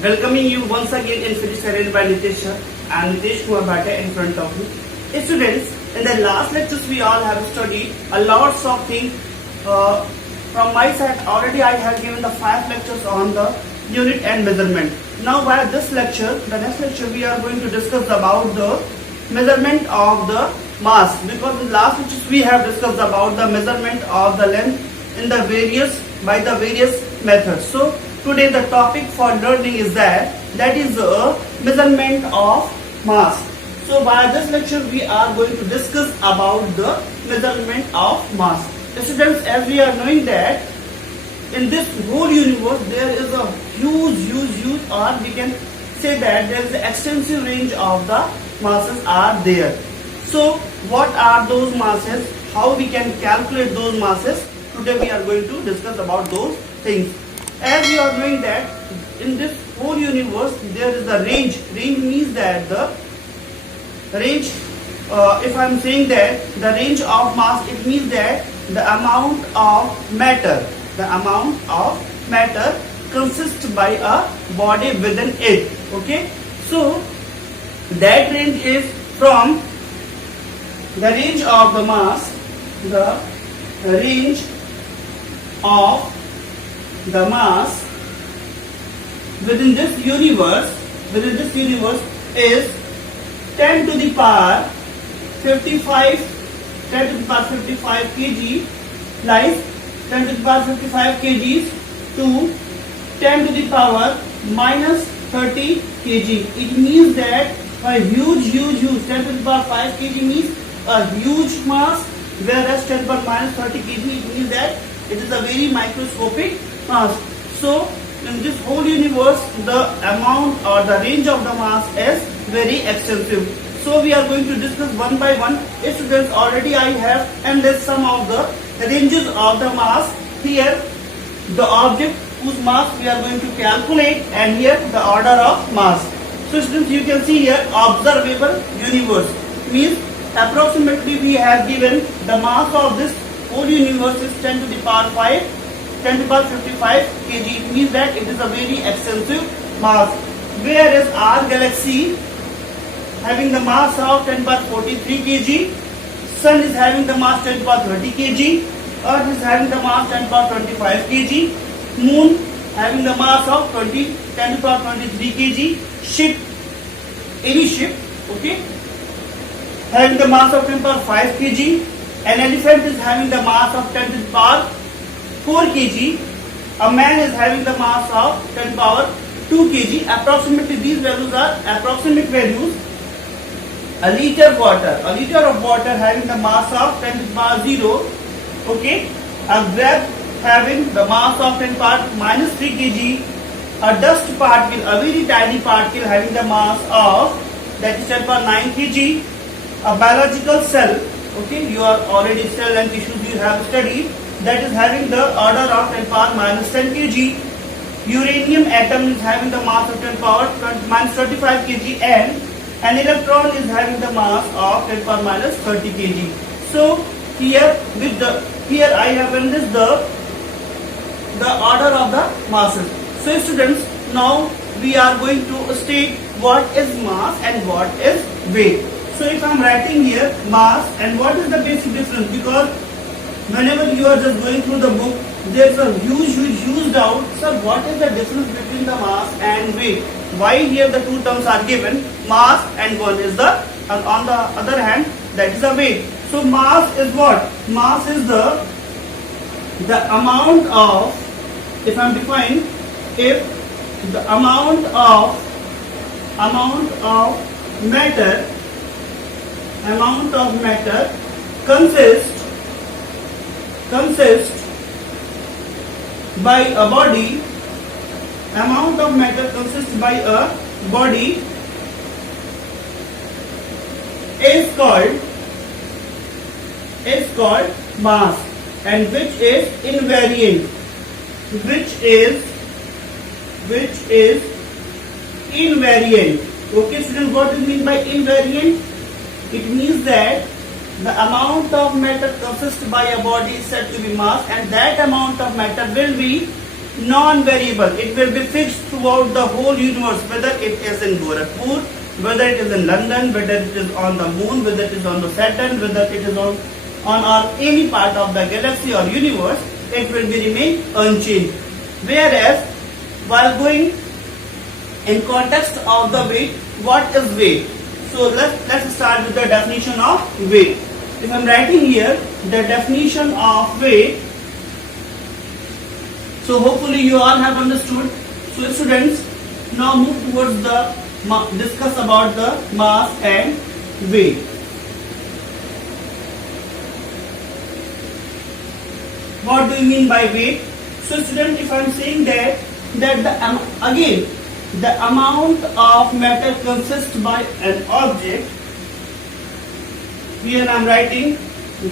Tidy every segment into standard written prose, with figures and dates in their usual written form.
Welcoming you once again in Physics arranged by Nitesh sir and Nitesh Kumar Bhatia in front of you. Students, in the last lectures we all have studied a lots of things. From my side already I have given the 5 lectures on the unit and measurement. Now by this lecture, the next lecture we are going to discuss about the measurement of the mass, because in last lectures we have discussed about the measurement of the length in the various methods. So today the topic for learning is that is a measurement of mass. So by this lecture we are going to discuss about the measurement of mass. Students, as we are knowing that in this whole universe there is a huge, or we can say that there is an extensive range of the masses are there. So what are those masses? How we can calculate those masses? Today we are going to discuss about those things. As we are knowing that in this whole universe there is a range. Range means that the range, if I am saying that the range of mass, it means that the amount of matter consists by a body within it. Okay, so that range is from the range of the mass, the range of the mass within this universe is 10 to the power 55 kg, lies 10 to the power 55 kgs to 10 to the power minus 30 kg. It means that a huge 10 to the power 5 kg means a huge mass, whereas 10 to the power minus 30 kg it means that it is a very microscopic mass. So in this whole universe the amount or the range of the mass is very extensive. So we are going to discuss one by one. Students, already I have ended some of the ranges of the mass. Here the object whose mass we are going to calculate, and here the order of mass. So students, you can see here observable universe means approximately we have given the mass of this whole universe is 10 to the power 5, 10 to the power 55 kg. It means that it is a very extensive mass. Whereas our galaxy having the mass of 10 to the power 43 kg, Sun is having the mass 10 to the power 30 kg, Earth is having the mass 10 to the power 25 kg, Moon having the mass of 10 to the power 23 kg, any ship, okay, having the mass of 10 to the power 5 kg, an elephant is having the mass of 10 to the power 4 kg, a man is having the mass of 10 to the power 2 kg. Approximately these values are approximate values. A liter of water having the mass of 10 to the power 0, okay, a grape having the mass of 10 to the power minus 3 kg, a dust particle, a very tiny particle having the mass of that is 10 to the power 9 kg, a biological cell, okay, you are already cell and tissues you have studied, that is having the order of 10 to the power minus 10 kg, uranium atom is having the mass of 10 to the power minus 35 kg, and an electron is having the mass of 10 to the power minus 30 kg. So here I have ended the order of the masses. So students, now we are going to state what is mass and what is weight. So if I am writing here mass and what is the basic difference, because whenever you are just going through the book there is a huge doubt, sir, what is the difference between the mass and weight? Why here the two terms are given, mass and one is the, and on the other hand that is the weight. So mass is what? Mass is the amount of, if I am defining, if the amount of matter consists by a body, amount of matter consists by a body is called mass, and which is invariant, Okay students, what is mean by invariant? It means that the amount of matter consists by a body is said to be mass, and that amount of matter will be non-variable. It will be fixed throughout the whole universe, whether it is in Gorakhpur, whether it is in London, whether it is on the moon, whether it is on the Saturn, whether it is on or any part of the galaxy or universe, it will be remain unchanged. Whereas while going in context of the weight, what is weight? So let's start with the definition of weight. If I am writing here the definition of weight, so hopefully you all have understood. So students, now move towards the discuss about the mass and weight. What do you mean by weight? So student, if I am saying that the amount of matter consists by an object, here I am writing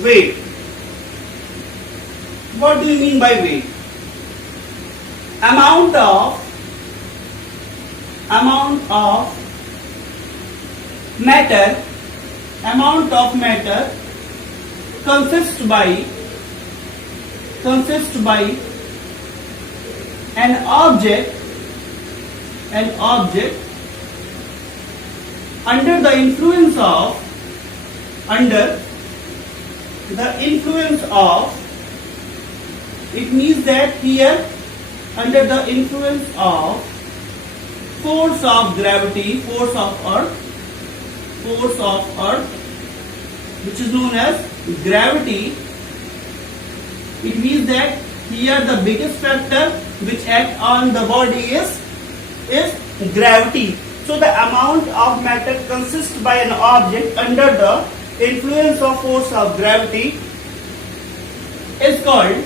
weight. What do you mean by weight? Amount of matter consists by an object under the influence of it means that here under the influence of force of gravity, force of earth, which is known as gravity. It means that here the biggest factor which acts on the body is gravity. So the amount of matter consists by an object under the influence of force of gravity is called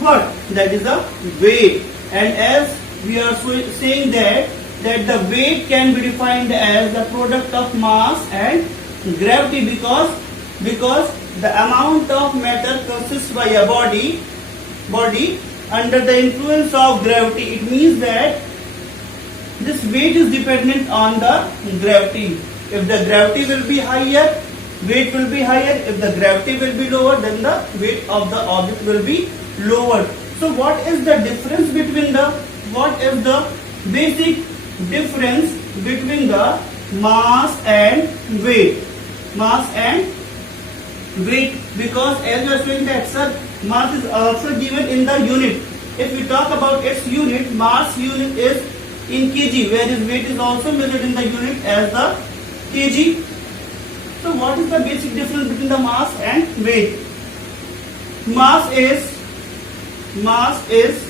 what? That is the weight. And as we are saying that the weight can be defined as the product of mass and gravity, because the amount of matter consists by a body under the influence of gravity. It means that this weight is dependent on the gravity. If the gravity will be higher, weight will be higher. If the gravity will be lower, then the weight of the object will be lower. So what is the difference between what is the basic difference between the mass and weight? Because as you are saying that sir, mass is also given in the unit. If we talk about its unit, mass unit is in kg, whereas weight is also measured in the unit as the kg. So what is the basic difference between the mass and weight? Mass is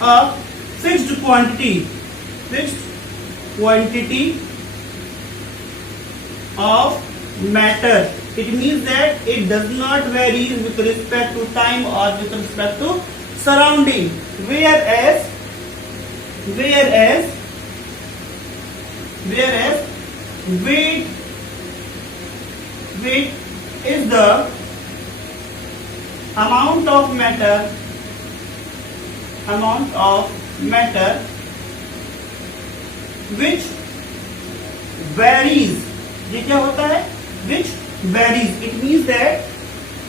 a fixed quantity of matter. It means that it does not vary with respect to time or with respect to surrounding. Whereas weight is the amount of matter which varies. ये क्या होता है? Which varies. It means that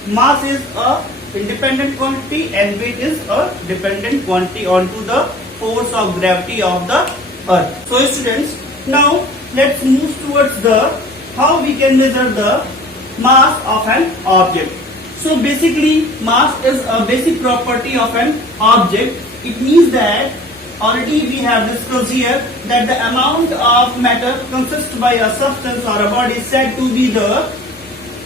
mass is a independent quantity and weight is a dependent quantity onto the force of gravity of the earth. So students, now let's move towards how we can measure the mass of an object. So basically, mass is a basic property of an object. It means that already we have discussed here that the amount of matter consists by a substance or a body is said to be the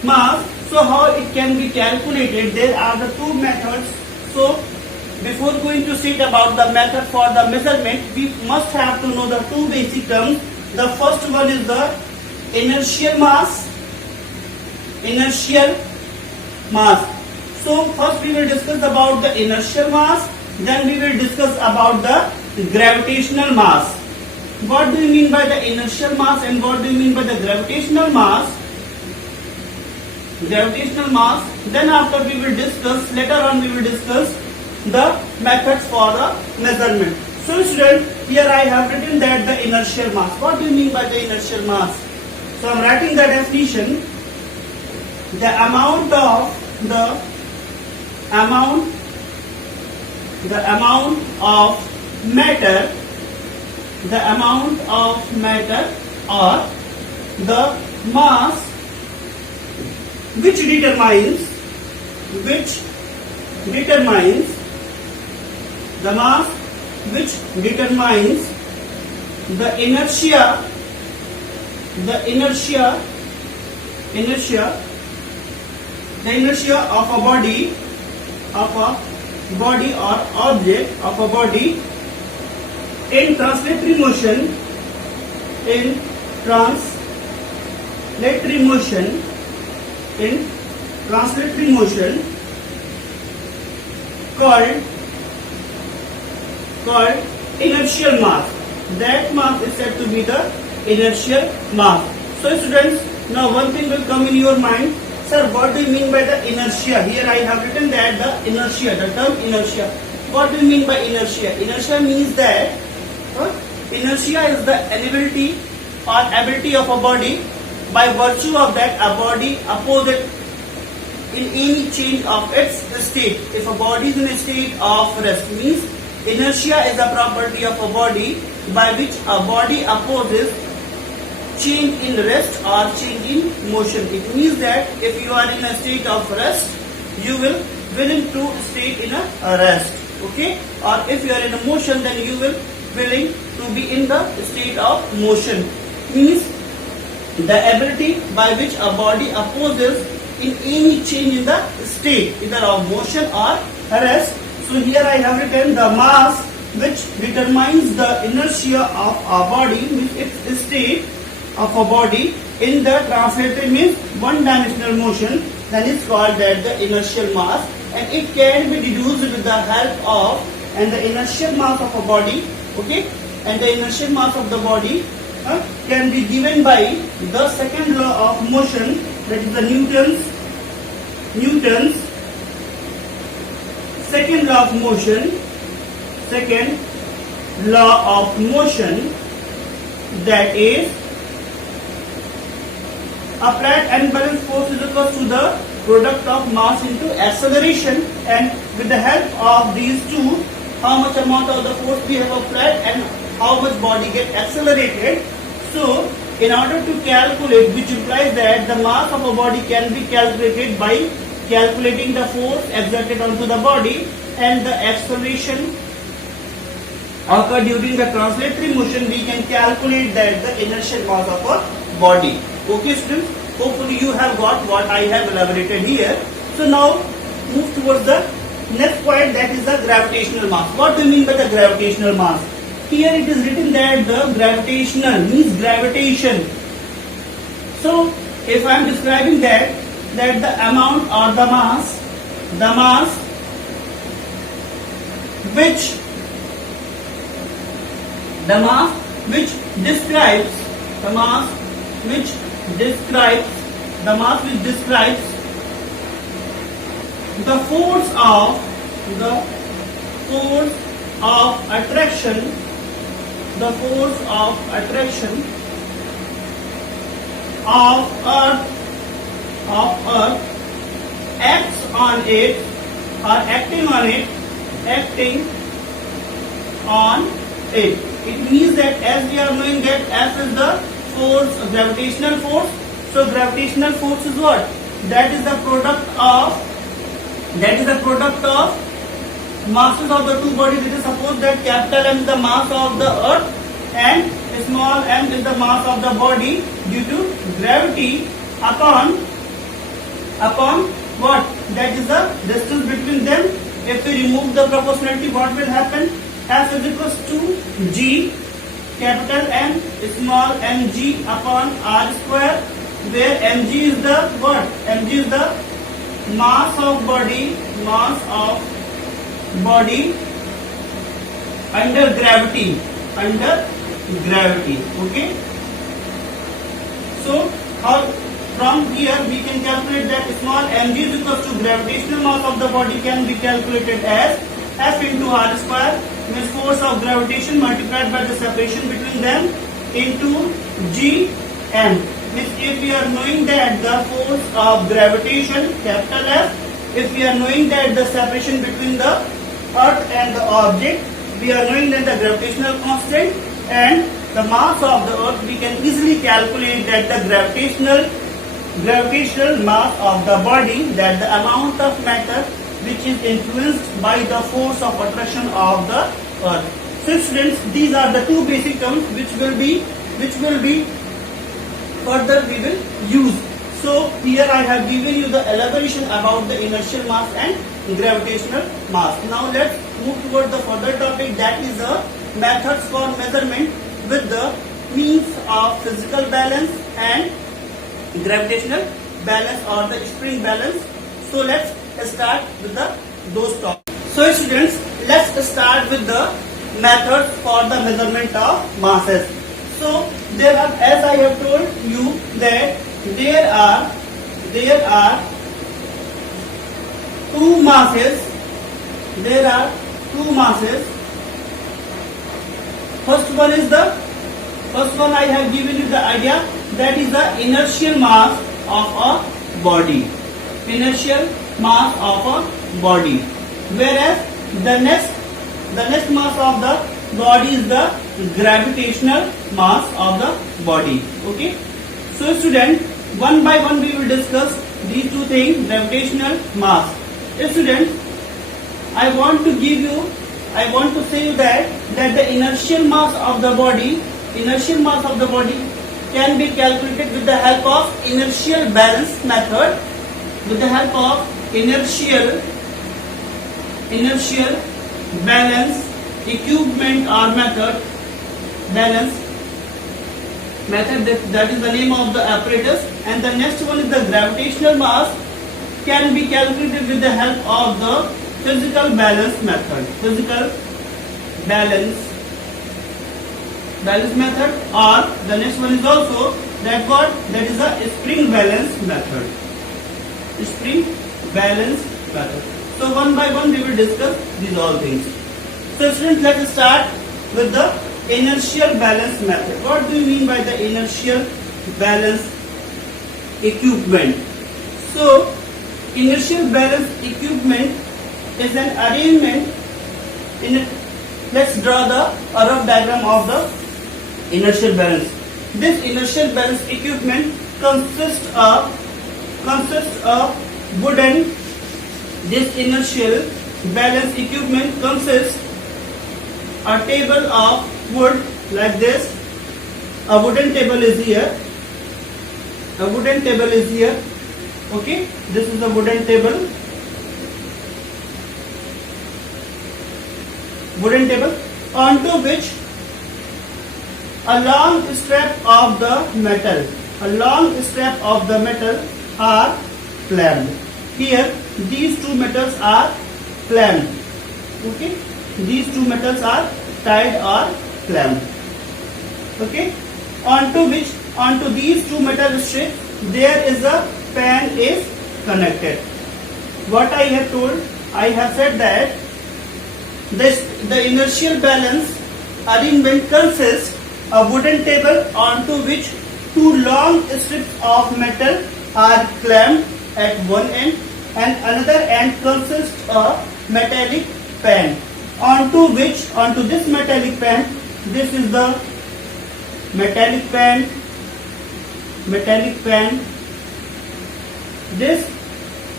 mass. So how it can be calculated? There are the two methods. So before going to state about the method for the measurement, we must have to know the two basic terms. The first one is the inertial mass. So first we will discuss about the inertial mass, then we will discuss about the gravitational mass. What do you mean by the inertial mass and what do you mean by the gravitational mass? Then after we will discuss, later on we will discuss the methods for the measurement. So student, here I have written that the inertial mass. What do you mean by the inertial mass? So I am writing the definition. The amount of amount of matter, or the mass which determines the inertia of a body or object of a body in translatory motion called inertial mass. That mass is said to be the inertial mass. So students, now one thing will come in your mind, sir, what do you mean by the inertia? Here I have written that the term inertia. What do you mean by inertia? Inertia means that inertia is the ability of a body. By virtue of that, a body opposes in any change of its state. If a body is in a state of rest, means inertia is a property of a body by which a body opposes change in rest or change in motion. It means that if you are in a state of rest, you will willing to stay in a rest. Okay? Or if you are in a motion, then you will willing to be in the state of motion. Means the ability by which a body opposes in any change in the state, either of motion or rest. So here I have written the mass which determines the inertia of a body, means its state of a body in the translatory means one-dimensional motion, then it's called that the inertial mass, and it can be deduced with the help of and the inertial mass of a body. Okay, and the inertial mass of the body can be given by the second law of motion, that is the Newton's second law of motion, that is a flat and balanced force is equal to the product of mass into acceleration, and with the help of these two, how much amount of the force we have applied and how much body get accelerated. So in order to calculate, which implies that the mass of a body can be calculated by calculating the force exerted onto the body and the acceleration occurred during the translatory motion, we can calculate that the inertial mass of a body. Okay students, hopefully you have got what I have elaborated here. So now move towards the next point, that is the gravitational mass. What do you mean by the gravitational mass? Here it is written that the gravitational means gravitation. So if I am describing that the amount or the mass which describes the force of attraction of earth acts on it or acting on it. It means that as we are knowing that F is the force, gravitational force. So gravitational force is what? That is the product of masses of the two bodies. It is suppose that capital M is the mass of the earth and small m is the mass of the body due to gravity upon what? That is the distance between them. If we remove the proportionality, what will happen? F is equals to G, capital M, small mg upon r square, where mg is the what? Mg is the mass of body under gravity. Okay. So from here we can calculate that small mg is equals to gravitational mass of the body can be calculated as F into r square, means force of gravitation multiplied by the separation between them into Gm. Means if we are knowing that the force of gravitation, capital F, if we are knowing that the separation between the earth and the object, we are knowing that the gravitational constant and the mass of the earth, we can easily calculate that the gravitational mass of the body, that the amount of matter which is influenced by the force of attraction of the earth. So students, these are the two basic terms which will be further we will use. So here I have given you the elaboration about the inertial mass and gravitational mass. Now let's move toward the further topic, that is the methods for measurement with the means of physical balance and gravitational balance or the spring balance. So let's start with those topics. So students, let's start with the methods for the measurement of masses. So there are, as I have told you, that there are two masses. There are two masses. First one I have given you the idea, that is the inertial mass of a body. Inertial mass of a body. Whereas the next mass of the body is the gravitational mass of the body. Okay. So student, one by one we will discuss these two things, gravitational mass. Student, I want to say you that the inertial mass of the body can be calculated with the help of inertial balance method, with the help of inertial balance equipment or method, that is the name of the apparatus. And the next one is the gravitational mass, can be calculated with the help of the physical balance method, balance method, or the next one is also that is a spring balance method. So one by one we will discuss these all things. So students, let's start with the inertial balance method. What do you mean by the inertial balance equipment? So inertial balance equipment is an arrangement let's draw the rough diagram of the inertial balance. This inertial balance equipment consists of wooden. This inertial balance equipment consists a table of wood like this. A wooden table is here. Okay, this is a wooden table. Onto which a long strap of the metal are clamped. Here these two metals are clamped. Okay, these two metals are tied or clamped. Okay, onto these two metal strips there is a pan is connected. What I have told, I have said that the inertial balance arrangement consists a wooden table onto which two long strips of metal are clamped at one end, and another end consists a metallic pan. Onto this metallic pan, this is the metallic pan. This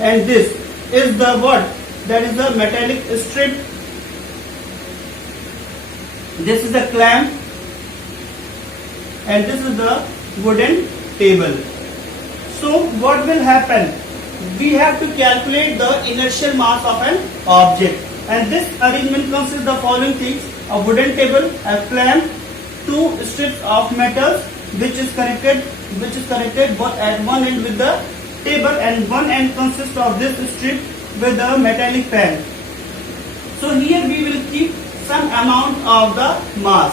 and this is the what? That is the metallic strip. This is the clamp, and this is the wooden table. So what will happen? We have to calculate the inertial mass of an object, and this arrangement consists of the following things: a wooden table, a clamp, two strips of metals which is connected both at one end with the table, and one end consists of this strip with the metallic pan. So here we will keep some amount of the mass,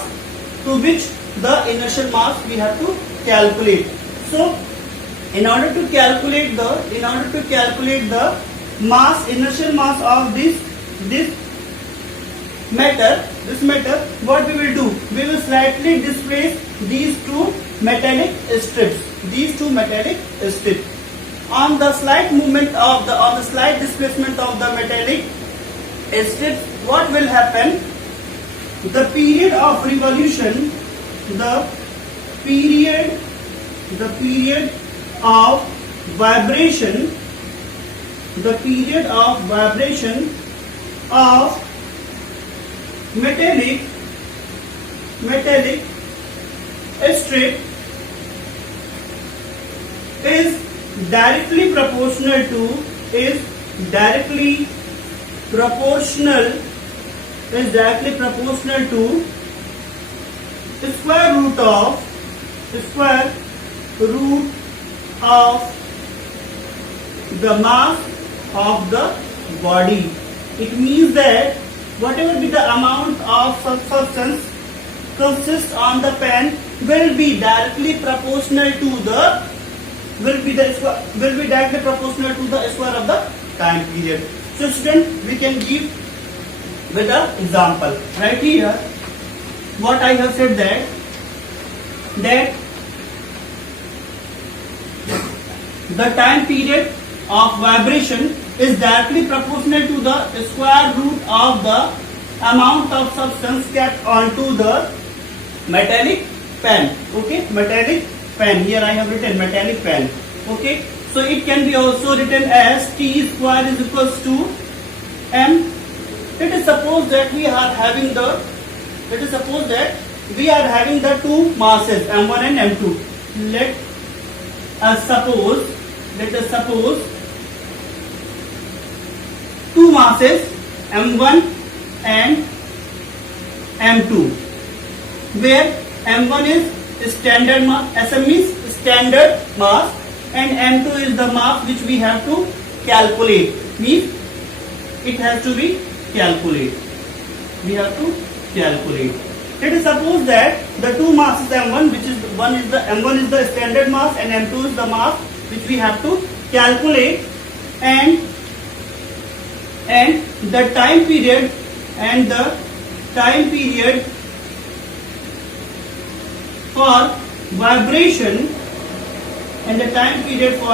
to which the inertial mass we have to calculate. So in order to calculate the inertial mass of this metal, what we will do? We will slightly displace these two metallic strips. on the slight movement of the on the slight displacement of the metallic strip, what will happen? The period of revolution, the period of vibration, the period of vibration of metallic strip is directly proportional to the square root of the mass of the body. It means that whatever be the amount of substance consists on the pen will be directly proportional to the square of the time period. So student, we can give with an example. Right here, what I have said that the time period of vibration is directly proportional to the square root of the amount of substance kept onto the metallic pen. Okay, metallic pen. Here I have written metallic pen. Okay, so it can be also written as T square is equals to M. Let us suppose that we are having the two masses M1 and M2. Let us suppose two masses M1 and M2, where M1 is standard mass, SM is standard mass, and M2 is the mass which we have to calculate. Means it has to be calculated. We have to calculate. Let us suppose that the two masses M1, which is M1 is the standard mass and M2 is the mass which we have to calculate, and the time period for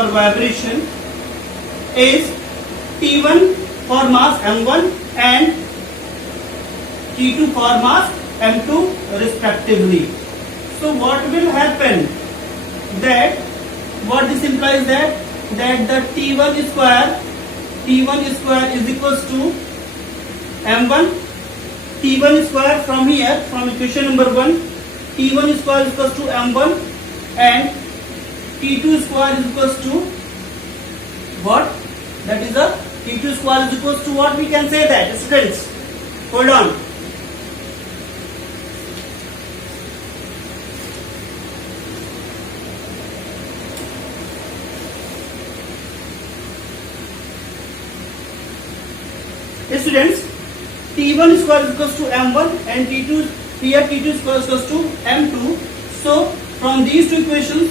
vibration is T1 for mass M1 and T2 for mass M2 respectively. So what will happen? What this implies that the T1 square is equals to M1. T1 square from here, from equation number 1, T1 square is equals to M1 and T2 square is equals to what? That is a T2 square is equals to what? We can say that, students. Hold on. Students, T1 square is equals to M1 and T2 square is equals to M2. So from these two equations,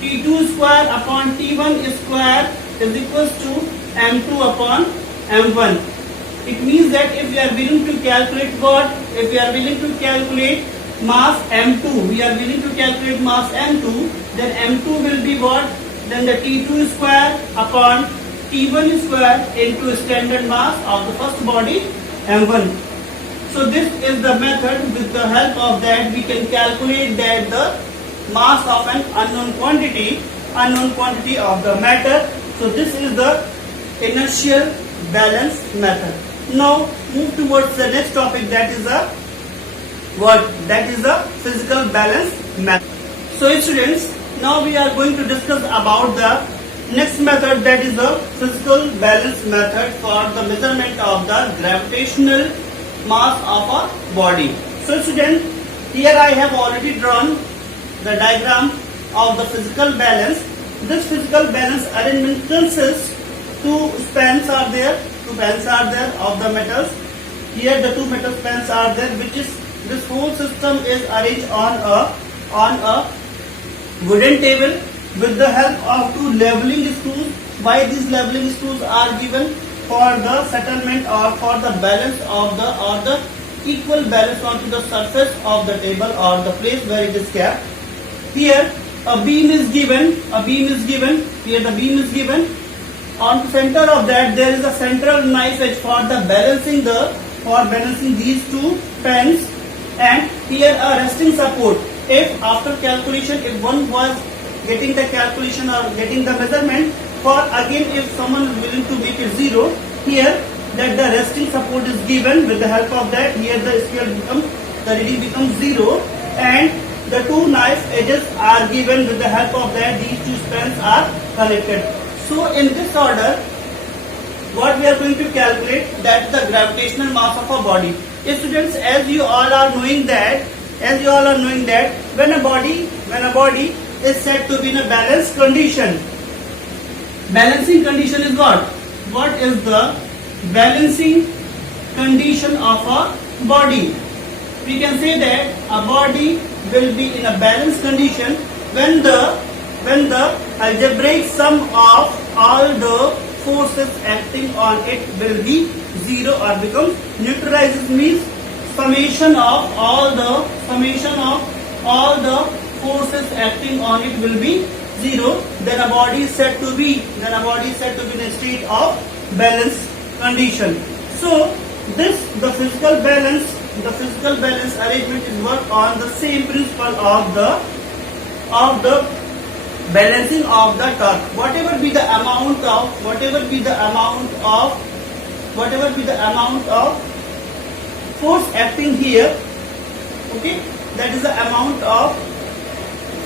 T2 square upon T1 square is equals to M2 upon M1. It means that if we are willing to calculate mass M2, then M2 will be what? Then the T2 square upon T1 square into standard mass of the first body M1. So this is the method. With the help of that we can calculate that the mass of an unknown quantity of the matter. So this is the inertial balance method. Now move towards the next topic, that is the physical balance method. So students, now we are going to discuss about the next method, that is the physical balance method for the measurement of the gravitational mass of a body. So students, here I have already drawn the diagram of the physical balance. This physical balance arrangement consists two pans are there of the metals. Here the two metal pans are there, which is this whole system is arranged on a wooden table with the help of two leveling screws. Why these leveling screws are given? For the settlement or for the balance of the equal balance onto the surface of the table or the place where it is kept. Here a beam is given, here the beam is given. On the center of that there is a central knife edge for balancing these two pens, and here a resting support. If after calculation, if one was getting the calculation or getting the measurement, for again if someone is willing to make it 0, here that the resting support is given. With the help of that, here the reading becomes 0, and the two knife edges are given. With the help of that, these two pens are connected. So in this order, what we are going to calculate, that the gravitational mass of a body. Students, as you all are knowing that when a body is said to be in a balanced condition, balancing condition is what? What is the balancing condition of a body? We can say that a body will be in a balanced condition when the algebraic sum of all the forces acting on it will be 0 or becomes neutralizes, means summation of all the forces acting on it will be 0. Then a body is said to be in a state of balanced condition. So the physical balance arrangement is work on the same principle of the balancing of the torque. Whatever be the amount of force acting here, okay, that is the amount of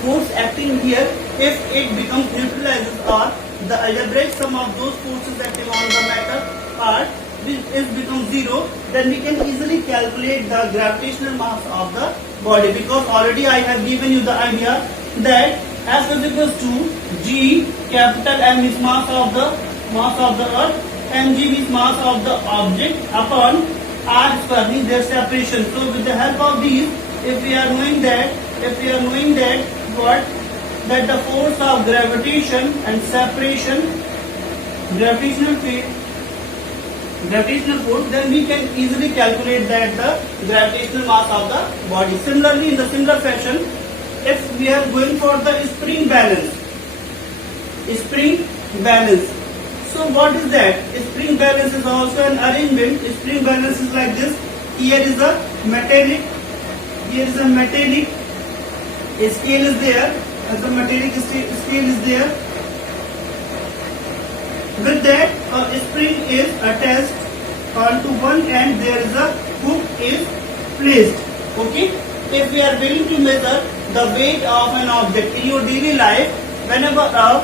force acting here. If it becomes neutralizes, or the algebraic sum of those forces acting on the metal part is becomes 0, then we can easily calculate the gravitational mass of the body, because already I have given you the idea that F is equals to G, capital M is mass of the earth, mg is mass of the object, upon r square, means their separation. So with the help of these, if we are knowing that the force of gravitation and separation, gravitational force, then we can easily calculate that the gravitational mass of the body. Similarly, in the similar fashion, if we are going for the spring balance, so what is that? Spring balance is also an arrangement. Spring balance is like this. Here is a metallic scale is there, as a metallic scale is there. With that, a spring is attached onto one end, there is a hook is placed. Okay, if we are willing to measure the weight of an object in your daily life, whenever a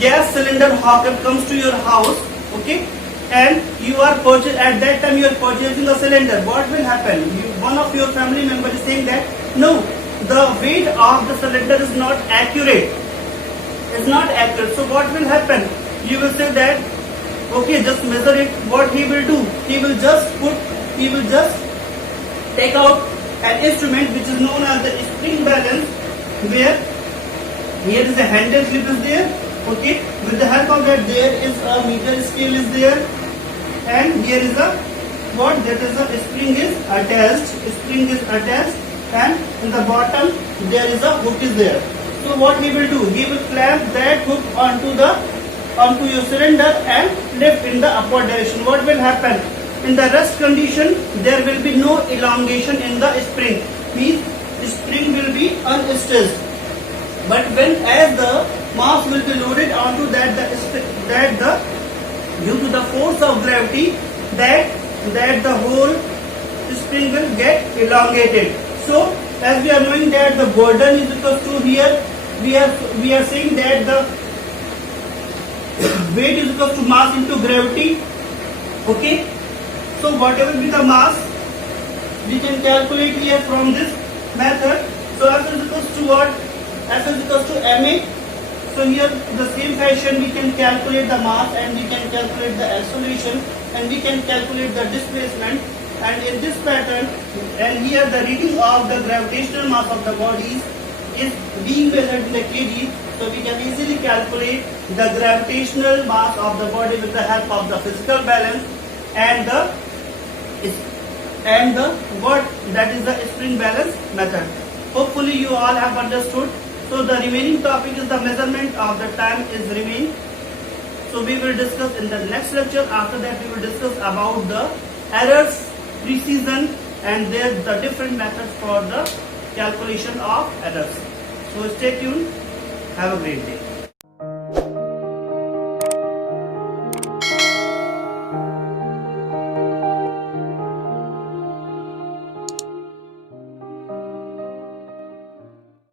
gas cylinder hawker comes to your house, okay, and you are at that time you are purchasing a cylinder, what will happen? One of your family members is saying that no, the weight of the cylinder is not accurate. So what will happen? You will say that okay, just measure it. What he will do? He will just take out an instrument which is known as the spring balance, where here is a handle clip is there. Okay, with the help of that, there is a meter scale is there, and here is a spring is attached, and in the bottom there is a hook is there. So what he will do? He will clamp that hook onto your cylinder and lift in the upward direction. What will happen? In the rest condition, there will be no elongation in the spring. Means the spring will be unstressed. But as the mass will be loaded onto that, due to the force of gravity, that the whole spring will get elongated. So as we are knowing that the burden is equal to, here we are saying that the weight is equal to mass into gravity. Okay, so whatever be the mass, we can calculate here from this method. So F is equal to what? F is equal to ma. So here the same fashion we can calculate the mass, and we can calculate the acceleration, and we can calculate the displacement. And in this pattern, and here the reading of the gravitational mass of the bodies is being measured in the kg. So we can easily calculate the gravitational mass of the body with the help of the physical balance and the spring balance method. Hopefully you all have understood. So the remaining topic is the measurement of the time is remain. So we will discuss in the next lecture. After that we will discuss about the errors, precision, and there the different methods for the calculation of errors. So stay tuned. Have a great day.